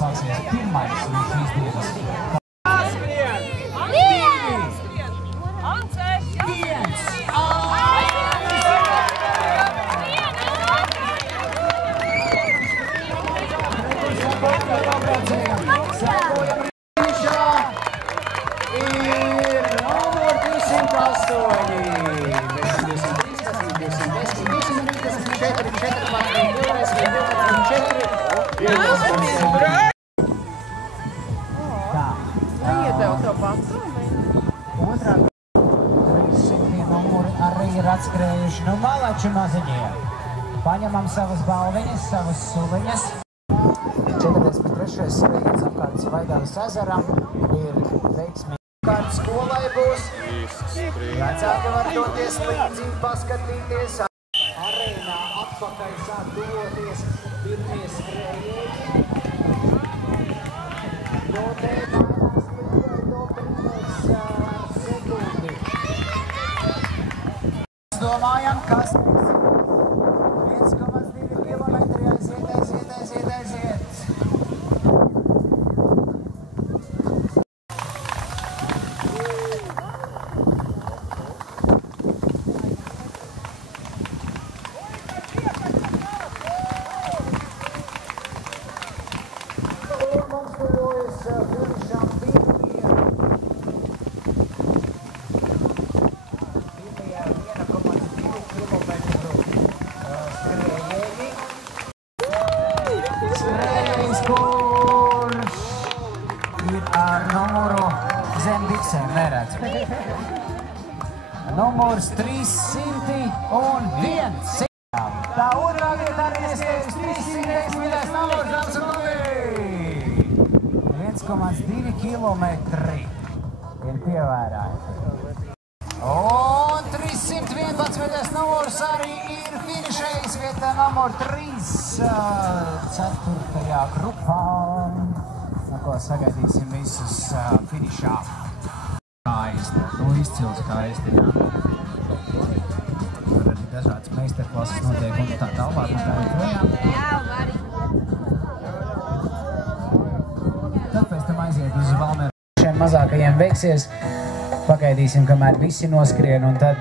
sāksies pirmais šīs dienas. Atskrējuši no malači maziņie. Paņemam savas balviņas, savas suliņas. 43. skrējiens apkārt Vaidavas ezeram ir veiksmīgi. Apkārt skolai būs. Vecāki var doties līdzi, paskatīties. Arēnā atpakaļ sāk doties pirmie skrējēji. Dotē domājam, kas 1,2 kilometri aiziet. Un mums tuvojas finišam numurs 301. Tā otrā vietā arī ieskaies 310. numurs, dāmas un kungi. 1,2 kilometri ir pievērāti. Un 311. numurs arī ir finišējis vietā numur 3. 4. grupā. No ko sagaidīsim visus finišā. Skaisti, izcils skaisti, jā. Tur arī dažādas meistarklases notiek un tā tālāk un tā joprojām. Tad pēc tam aiziet uz Valmieru. Šiem mazākajiem veiksies, pagaidīsim, kamēr visi noskrien un tad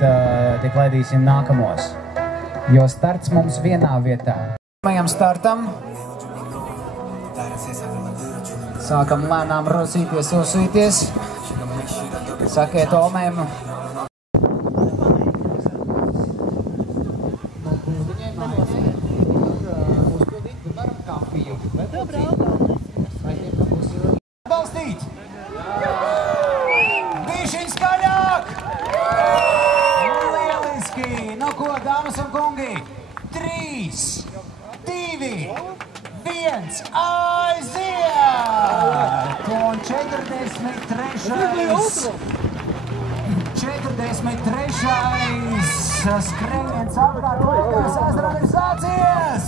tik laidīsim nākamos. Jo starts mums vienā vietā. Pirmajam startam sākam lēnām rosīties. Sakiet Olmēm. Balstīt! Bišķiņ skaļāk! Lieliski! Nu ko, dāmas un kungi? 3, 2, 1, aiziet! Un 43. skrējiens apkārt Vaidavas ezeram ir sācies!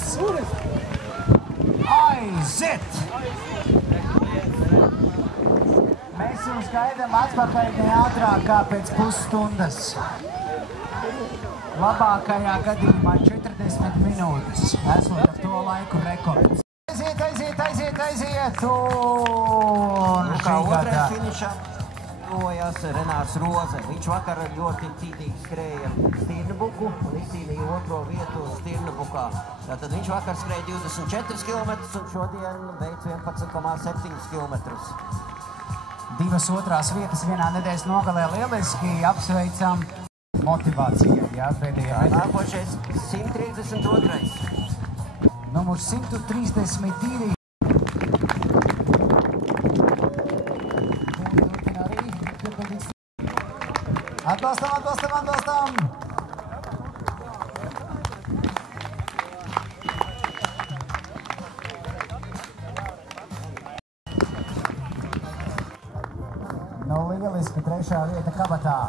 Aiziet! Mēs jums gaidām atpakaļ ne ātrāk kā pēc pusstundas. Labākajā gadījumā 40 minūtes. Esot ar to laiku rekords. Aiziet! Un kā otrais finišā tojās Renārs Roze. Viņš vakar ļoti cītīgi skrēja Stirnbuku un izcīnīja otro vietu Stirnbukā. Tātad viņš vakar skrēja 24 km un šodien veic 11,7 km. Divas otrās vietas vienā nedēļas nogalē lieliski apsveicam motivācijai, jā, pēdējā metā. Nākošais 132. Numurs 132. Atbalstam! Nu, lieliski, trešā vieta kabatā.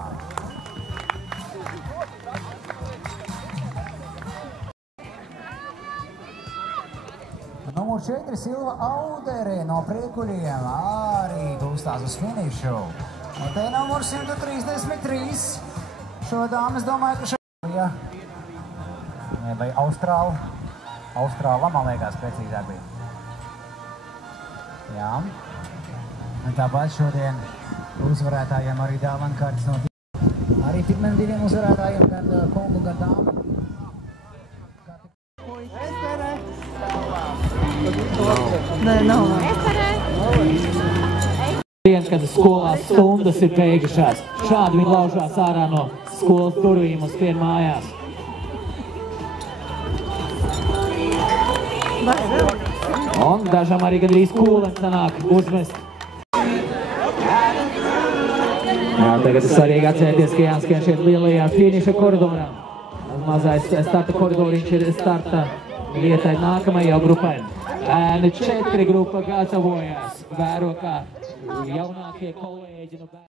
Numur 4 Silva Auderē no Priekuļiem arī gūstās uz finišu. Un te numur 133. Šo dāmas domāju, ka šeit... Vai Austrāla, man liekas, precīzāk bija. Jā. Un tāpat šodien uzvarētājiem arī dāvana kartes no arī pirmiem diviem uzvarētājiem, gan kungu, gan dāmu. Nē, nav. Kad skolās stundas ir beigušās. Šādi viņi laužās ārā no skolas durvīm un skrien mājās. Un dažam arī gandrīz kūlens sanāk uzmest. Jā, tagad ir svarīgi atcerēties, ka jāskrien šeit lielajā finiša koridorā. Mazais starta koridoriņš ir starta vietai nākamajā grupai. 4 grupa gatavojās. Vēro, kā jaunākie kolēģi no